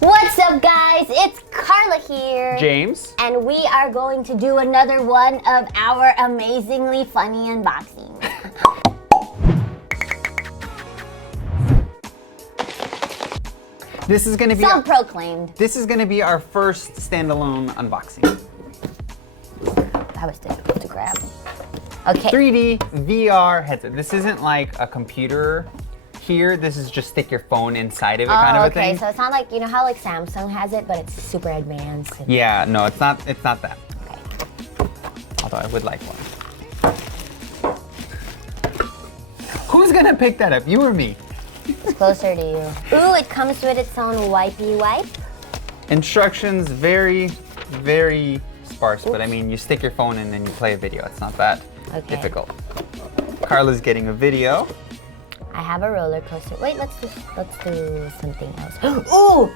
What's up, guys? It's Carla here. James. And we are going to do another one of our amazingly funny unboxings. This is going to be self-proclaimed. This is going to be our first standalone unboxing. That was difficult to grab. Okay. 3D VR headset. This isn't like a computer here. This is just stick your phone inside of it kind of a thing. Okay, so it's not like, you know how like Samsung has it, but it's super advanced. Yeah, no, it's not that. Okay. Although I would like one. Who's gonna pick that up, you or me? It's closer to you. Ooh, it comes with its own wipey wipe. Instructions very, very sparse, but I mean, you stick your phone in and you play a video. It's not that difficult. Carla's getting a video. I have a roller coaster. Wait, let's do something else. Ooh,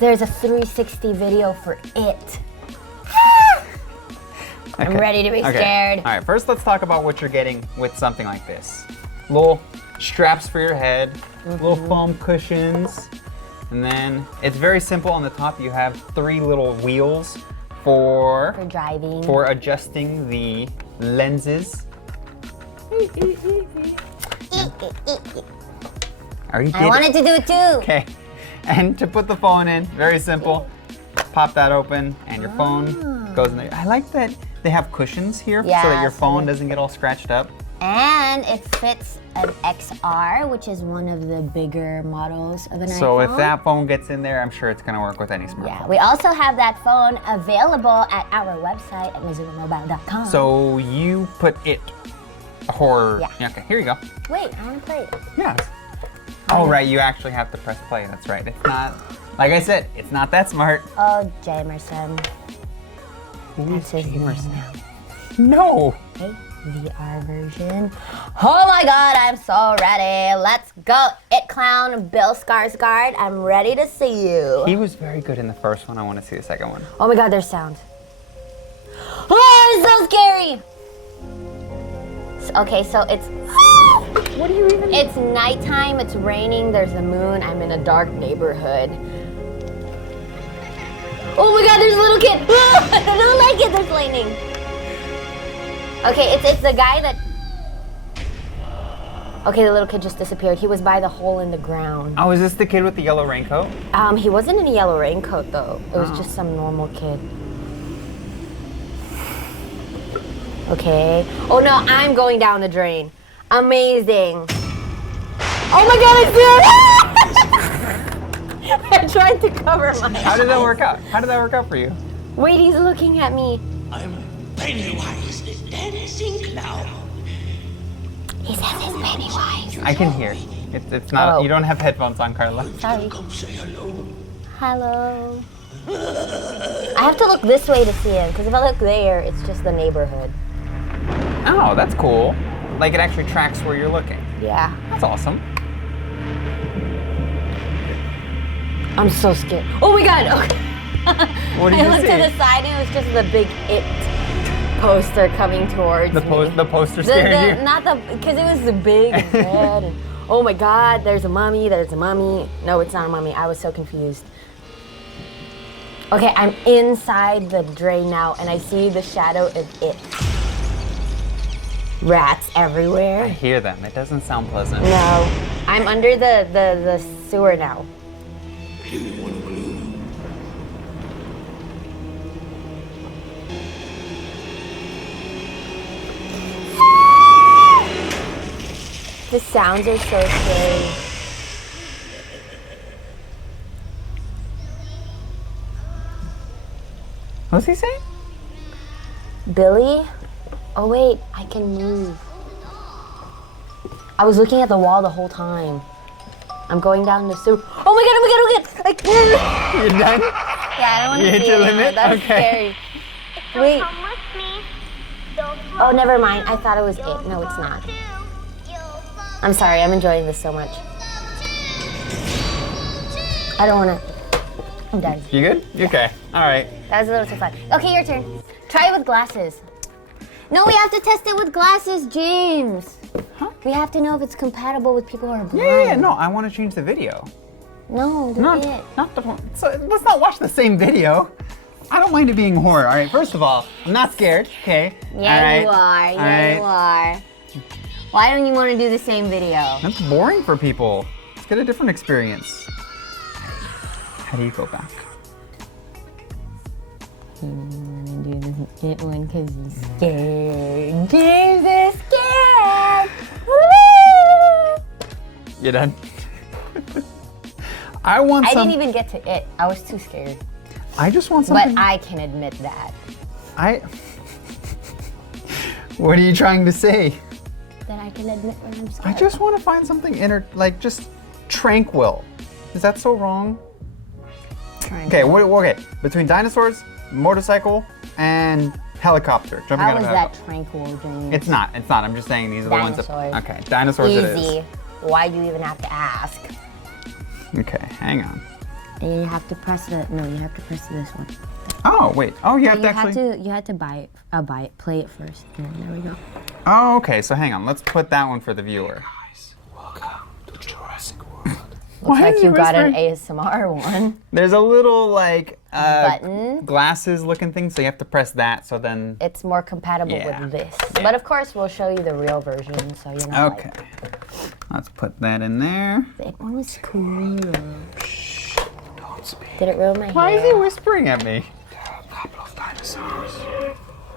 there's a 360 video for it. I'm ready to be scared. All right, first let's talk about what you're getting with something like this. Little straps for your head, little foam cushions, and then it's very simple. On the top, you have 3 little wheels for driving, for adjusting the lenses. I wanted to do it too. Okay, and to put the phone in, very simple. Pop that open, and your phone goes in there. I like that they have cushions here so that your phone doesn't get all scratched up. And it fits an XR, which is one of the bigger models of an iPhone. So if that phone gets in there, I'm sure it's gonna work with any smartphone. Yeah, we also have that phone available at our website at mazumamobile.com. So you put it, or yeah. Okay, here you go. Wait, I want to play it. Yeah. Oh right, you actually have to press play. That's right. It's not, like I said, it's not that smart. Oh, Jamerson. Who's Jamerson? No. Okay, VR version. Oh my God, I'm so ready. Let's go, It Clown, Bill Skarsgård. I'm ready to see you. He was very good in the first one. I want to see the second one. Oh my God, there's sound. Oh, it's so scary. Okay, so it's. What do you even? It's nighttime. It's raining. There's a moon. I'm in a dark neighborhood. Oh my God, there's a little kid. I don't like it. There's lightning. Okay, it's the guy that. Okay, the little kid just disappeared. He was by the hole in the ground. Oh, is this the kid with the yellow raincoat? He wasn't in a yellow raincoat though. It was just some normal kid. Okay. Oh no, I'm going down the drain. Amazing. Oh my God, I see it! I tried to cover my eyes. How did that work out? How did that work out for you? Wait, he's looking at me. I'm Pennywise, the dancing clown. He says it's Pennywise. I can hear. It's not. You don't have headphones on, Carla. Sorry. Come say hello. Hello. I have to look this way to see him, because if I look there, it's just the neighborhood. Oh, that's cool. Like it actually tracks where you're looking. Yeah. That's awesome. I'm so scared. Oh my God. Okay. What did you I looked see? to the side and it was just the big It poster coming towards me. The poster scared you? Not the, because it was the big and red. And, oh my God, there's a mummy, there's a mummy. No, it's not a mummy. I was so confused. Okay, I'm inside the drain now and I see the shadow of It. Rats everywhere. I hear them. It doesn't sound pleasant. No, I'm under the sewer now. The sounds are so scary. What's he saying? Billy? Oh wait, I can move. I was looking at the wall the whole time. I'm going down the sewer. Oh my God, oh my God, oh my God! I can't. You're done? Yeah, I don't want to see hit your it. limit? That's Okay. scary. Wait. Oh, never mind. I thought it was It. No, it's not. I'm sorry, I'm enjoying this so much. I don't want to. I'm done. You good? Yeah. Okay. All right. That was a little too fun. Okay, your turn. Try it with glasses. No, we have to test it with glasses, James. Huh? We have to know if it's compatible with people who are blind. Yeah, no, I want to change the video. No, do No, it. not the one. So let's not watch the same video. I don't mind it being horror. All right, first of all, I'm not scared. Okay. Yeah, you All are. right. Yeah, you are. Why don't you want to do the same video? That's boring for people. Let's get a different experience. How do you go back? James doesn't get one because he's scared. James is scared. You done? I want I some. didn't even get to it. I was too scared. I just want But something. I can admit that. What are you trying to say? That I can admit when I'm I scared. just want to find something just tranquil. Is that so wrong? Okay, okay. Between dinosaurs, motorcycle, and helicopter. Jumping How out of is a that helicopter. tranquil, James? It's not. I'm just saying these are the ones that. Dinosaurs. Okay, dinosaurs it is. Easy. Why do you even have to ask? Okay, hang on. And you have to press this one. Oh wait. Oh, you have to actually. You had to play it first. There we go. Oh, okay. So hang on. Let's put that one for the viewer. Welcome to Jurassic World. Looks like is you he got an whispering? ASMR one. There's a little Button. glasses looking thing, so you have to press that. So then. It's more compatible Yeah. with this. Yeah. But of course, we'll show you the real version, so you're not Okay. Let's put that in there. That one was cool. Don't speak. Did it ruin my Why is hair? he whispering at me? There are a couple of dinosaurs.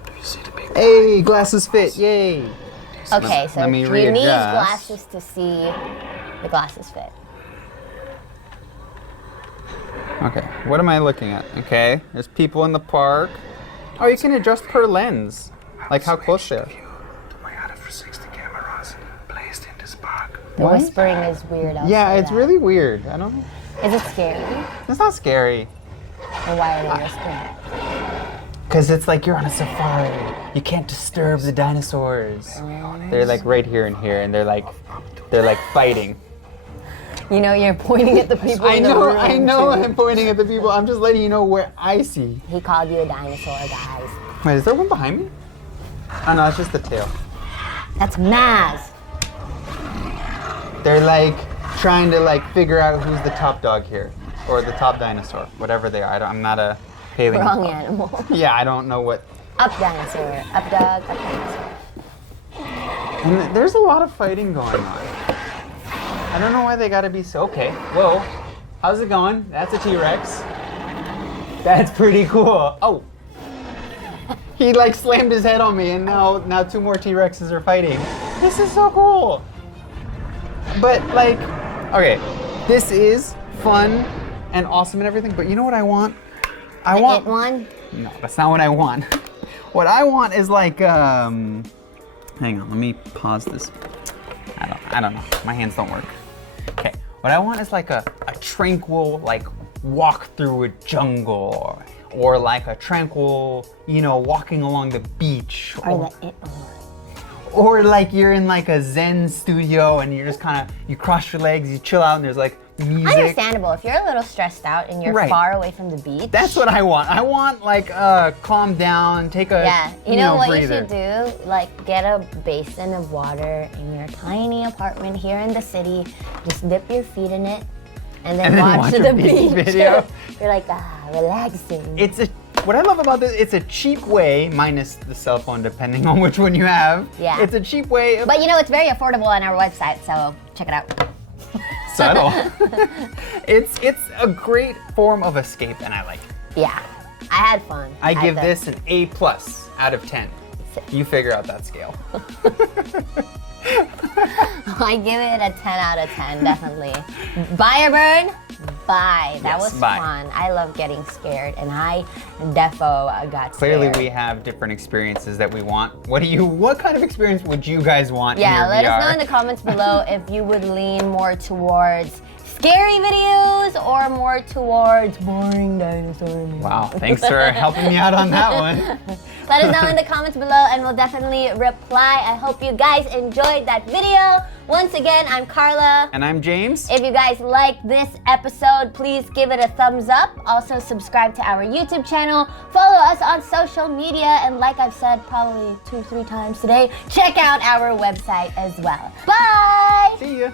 Do you see the big Hey, glasses fit! Yay! Okay, so Let me you need readjust. glasses to see the glasses fit. Okay, what am I looking at? Okay, there's people in the park. Oh, you can adjust per lens, like how close they are. to my other 360 cameras placed in this park? The What? whispering is weird. I'll Yeah, say it's that. really weird. I don't know. Is it scary? It's not scary. Or why are they whispering? Because it's like you're on a safari. You can't disturb the dinosaurs. They're like right here and here, and they're like fighting. You know, you're pointing at the people in the room. I know too. I'm pointing at the people. I'm just letting you know where I see. He called you a dinosaur, guys. Wait, is there one behind me? Oh no, it's just the tail. That's Maz. They're like trying to figure out who's the top dog here, or the top dinosaur, whatever they are. I'm not a Wrong paleontologist. animal. Yeah, I don't know what. Up dinosaur. Up dog. Up dinosaur. And there's a lot of fighting going on. I don't know why they gotta be so. Okay, whoa. How's it going? That's a T-Rex. That's pretty cool. Oh. He slammed his head on me, and now two more T-Rexes are fighting. This is so cool. But okay, this is fun and awesome and everything. But you know what I want? I want. It one. No, that's not what I want. What I want is hang on, let me pause this. I don't know. My hands don't work. Okay, what I want is a tranquil walk through a jungle, or a tranquil, walking along the beach, Or the it one. or you're in a Zen studio and you're just you cross your legs, you chill out, and there's music. Understandable. If you're a little stressed out and you're Right. far away from the beach. That's what I want. I want calm down, take a Yeah, you know what breather. you should do? Get a basin of water in your tiny apartment here in the city. Just dip your feet in it, and then watch a the beach beach. video. You're relaxing. What I love about this, it's a cheap way, minus the cell phone, depending on which one you have. Yeah. It's a cheap way of But it's very affordable on our website, so check it out. subtle. It's a great form of escape, and I like it. Yeah, I had fun. I give thought- this an A+ out of 10. You figure out that scale. I give it a 10 out of 10, definitely. Buy or burn? Buy. That Yes, was buy. fun. I love getting scared, and I defo got Clearly, scared. we have different experiences that we want. What kind of experience would you guys want Yeah, in let your VR? us know in the comments below if you would lean more towards scary videos or more towards boring dinosaurs. Wow, thanks for helping me out on that one. Let us know in the comments below and we'll definitely reply. I hope you guys enjoyed that video. Once again, I'm Carla. And I'm James. If you guys like this episode, please give it a thumbs up. Also, subscribe to our YouTube channel. Follow us on social media. And like I've said probably 2-3 times today, check out our website as well. Bye! See ya.